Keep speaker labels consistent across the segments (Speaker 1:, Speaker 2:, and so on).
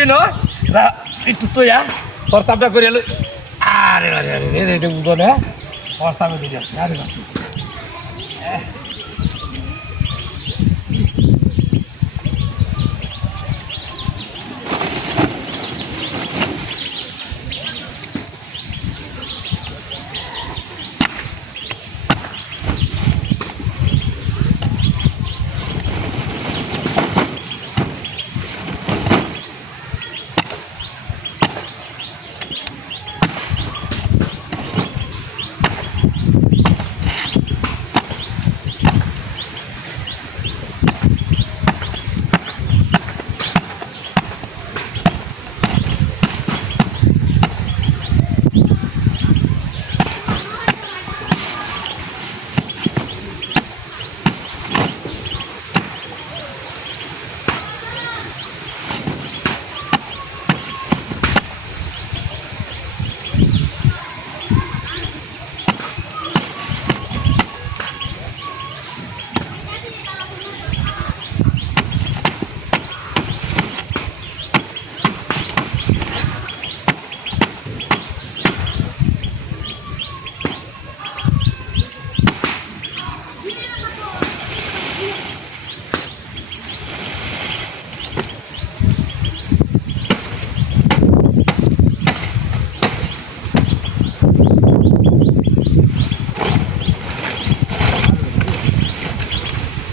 Speaker 1: দিয়ে ন রা- একটু তো ইয়া প্রস্তাবটা করে এলো আরে আরে আরে রে রে উদো প্রস্তাবে দিয়ে আরে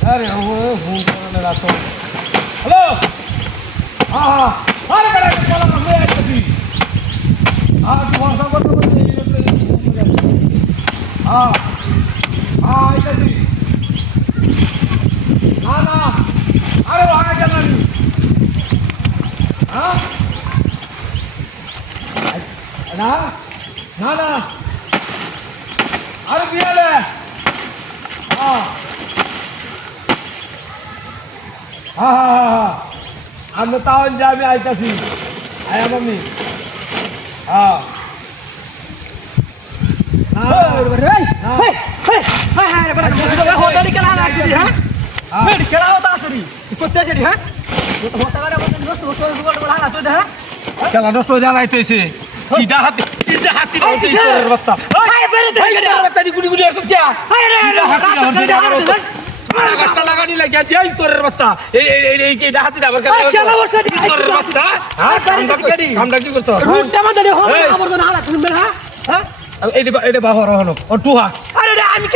Speaker 1: বাপ আরে ও ফোন করে রাখো হ্যালো হ্যাঁ হ্যাঁ আরে বেটা বলা না হয়ে আসছি হ্যাঁ তুই ভরসা করতে করতে হ্যাঁ হ্যাঁ আইতাছি না না আরে আগে জানানি হ্যাঁ না না না আরে দিয়ালে হ্যাঁ হ্যাঁ হ্যাঁ হ্যাঁ হ্যাঁ আমরা তাহলে যে আমি আইতাছি। আয়া মামি হ্যাঁ? না, খেলা নষ্ট হয়ে যাওয়া যাইতেছে ইটা হাতি ইটা হাতি হাতি তোর বাচ্চা। বাচ্চাটি গুড়ি গুড়ি আসছ কে? গাছটা লাগানি লাগিয়া যাই তোরের বাচ্চা। এই এই এই এই হাতি আবার কেন তোরের বাচ্চা হ্যাঁ? কামটা কি কামটা কি করছ? এই। এটা এটা বাহর হলো ও টুহা।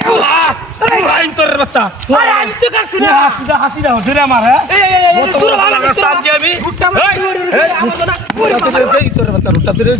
Speaker 1: টুহা টুহা এই তোরের বাচ্চা টুহা। তুই হাতি দাও ধরে আমার হ্যাঁ? মতো বড় লাগা সাজি আমি তোরের বাচ্চা ধরে